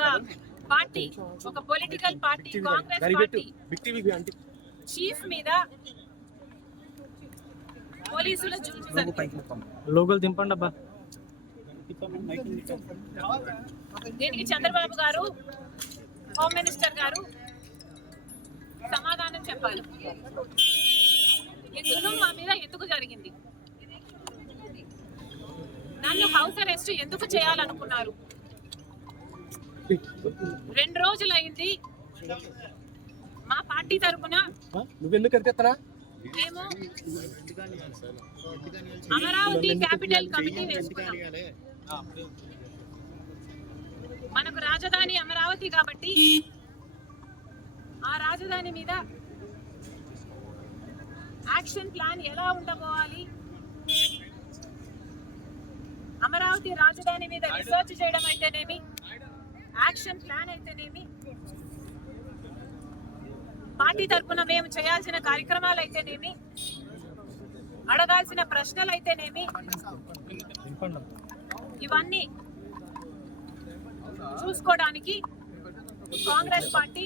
ఒక పార్టీ, ఒక political party, Congress party chief మీద పోలీసుల లోగోలు దింపండి అబ్బా. దీనికి చంద్రబాబు గారు, హోమ్ మినిస్టర్ గారు సమాధానం చెప్పాలి. ఇందులో మా మీద ఎందుకు జరిగింది, నన్ను హౌస్ అరెస్ట్ ఎందుకు చేయాలనుకున్నారు? 2 రోజులైంది మా పార్టీ తరఫున మేము అమరావతి క్యాపిటల్ కమిటీ వేసుకున్నాం. మనకు రాజధాని అమరావతి కాబట్టి ఆ రాజధాని మీద యాక్షన్ ప్లాన్ ఎలా ఉండబోవాలి, అమరావతి రాజధాని మీద రీసెర్చ్ చేయడం అయితేనేమి, యాక్షన్ ప్లాన్ అయితేనేమి, పార్టీ తరఫున మేము చేయాల్సిన కార్యక్రమాలు అయితేనేమి, అడగాల్సిన ప్రశ్నలు అయితేనేమి, ఇవన్నీ చూసుకోవడానికి కాంగ్రెస్ పార్టీ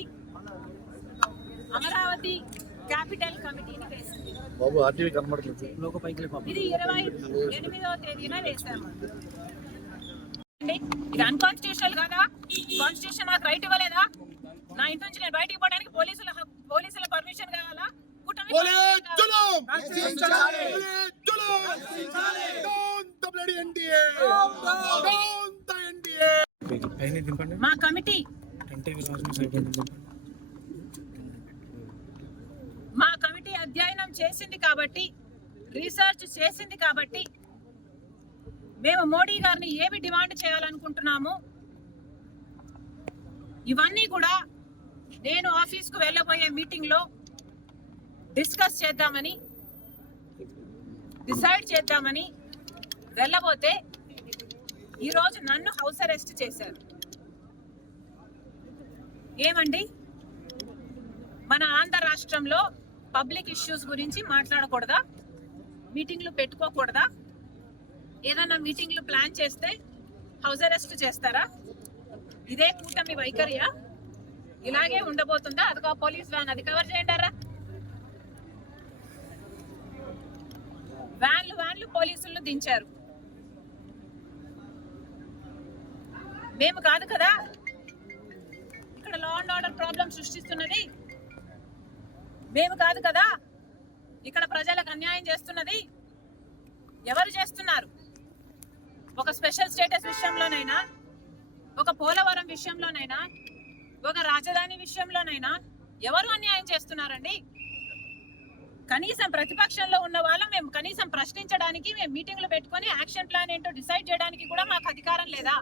అమరావతి క్యాపిటల్ కమిటీని వేసింది. ఇది 28వ తేదీన వేశాము. ఇది అన్కాన్స్టిట్యూషనల్ కదా? కాన్స్టిట్యూషన్ నాకు రైట్ ఇవ్వలేదా? నా ఇంటి నుంచి నేను బయటికి పోవడానికి పోలీసుల పర్మిషన్ కావాలా? మా కమిటీ అధ్యయనం చేసింది కాబట్టి, రీసెర్చ్ చేసింది కాబట్టి మేము మోడీ గారిని ఏమి డిమాండ్ చేయాలనుకుంటున్నాము ఇవన్నీ కూడా నేను ఆఫీస్కు వెళ్ళబోయే మీటింగ్ లో డిస్కస్ చేద్దామని, డిసైడ్ చేద్దామని వెళ్ళబోతే ఈరోజు నన్ను హౌస్ అరెస్ట్ చేశారు. ఏమండి, మన ఆంధ్ర రాష్ట్రంలో పబ్లిక్ ఇష్యూస్ గురించి మాట్లాడకూడదా? మీటింగ్లు పెట్టుకోకూడదా? ఏదైనా మీటింగ్లు ప్లాన్ చేస్తే హౌస్ అరెస్ట్ చేస్తారా? ఇదే కూటమి వైఖరియా? ఇలాగే ఉండబోతుందా? అదిగా పోలీస్ వ్యాన్, అది కవర్ చేయండారా? వ్యాన్లు పోలీసులను దించారు. మేము కాదు కదా ఇక్కడ లా అండ్ ఆర్డర్ ప్రాబ్లం సృష్టిస్తున్నది, మేము కాదు కదా ఇక్కడ ప్రజలకు అన్యాయం చేస్తున్నది. ఎవరు చేస్తున్నారు? ఒక స్పెషల్ స్టేటస్ విషయంలోనైనా, ఒక పోలవరం విషయంలోనైనా, ఒక రాజధాని విషయంలోనైనా ఎవరు అన్యాయం చేస్తున్నారండి? కనీసం ప్రతిపక్షంలో ఉన్న వాళ్ళం మేము కనీసం ప్రశ్నించడానికి, మేము మీటింగ్లు పెట్టుకొని యాక్షన్ ప్లాన్ ఏంటో డిసైడ్ చేయడానికి కూడా మాకు అధికారం లేదా?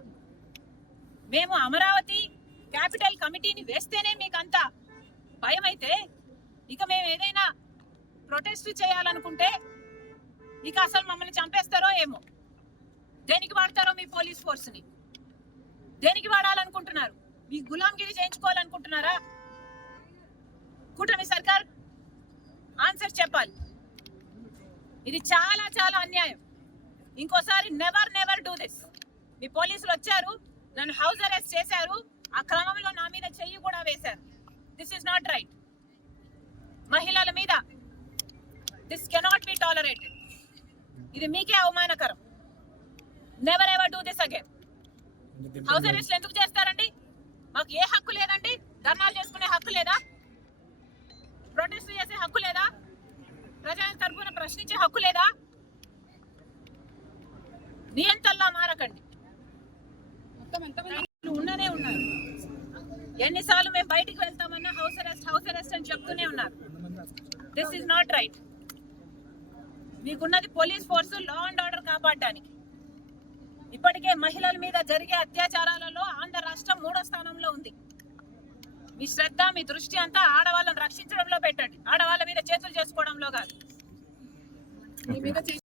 మేము అమరావతి క్యాపిటల్ కమిటీని వేస్తేనే మీకు అంత భయం అయితే, ఇక మేము ఏదైనా ప్రొటెస్ట్ చేయాలనుకుంటే ఇక అసలు మమ్మల్ని చంపేస్తారో ఏమో. దేనికి వాడతారో మీ పోలీస్ ఫోర్స్ ని? దేనికి వాడాలనుకుంటున్నారు? మీ గులాంగిరి చేయించుకోవాలనుకుంటున్నారా? కూటమి సర్కార్ ఆన్సర్ చెప్పాలి. ఇది చాలా చాలా అన్యాయం. ఇంకోసారి నెవర్ డూ దిస్. మీ పోలీసులు వచ్చారు, నన్ను హౌస్ అరెస్ట్ చేశారు, ఆ క్రమంలో నా మీద చెయ్యి కూడా వేశారు. This is not right. మహిళల మీద దిస్ కెనాట్ బి టాలరేటెడ్. ఇది మీకే అవమానకరం. Never ever do this again. House arrest ఎందుకు చేస్తారండి? మాకు ఏ హక్కు లేదండి? ధర్నాలు చేసుకునే హక్కు లేదా? ప్రొటెస్ట్ చేసే హక్కు లేదా? ప్రజల తరపున ప్రశ్నించే హక్కు లేదా? నియంతల్లా మారకండి. ఉన్ననే ఉన్నారు. ఎన్నిసార్లు మేము బయటికి వెళ్తామన్నా హౌస్ అరెస్ట్ అని చెప్తూనే ఉన్నారు. This is not right. మీకున్నది police force, law and order కాపాడడానికి. ఇప్పటికే మహిళల మీద జరిగే అత్యాచారాలలో ఆంధ్ర రాష్ట్రం 3వ స్థానంలో ఉంది. మీ శ్రద్ధ, మీ దృష్టి అంతా ఆడవాళ్ళని రక్షించడంలో పెట్టండి, ఆడవాళ్ళ మీద చేతులు చేసుకోవడంలో కాదు.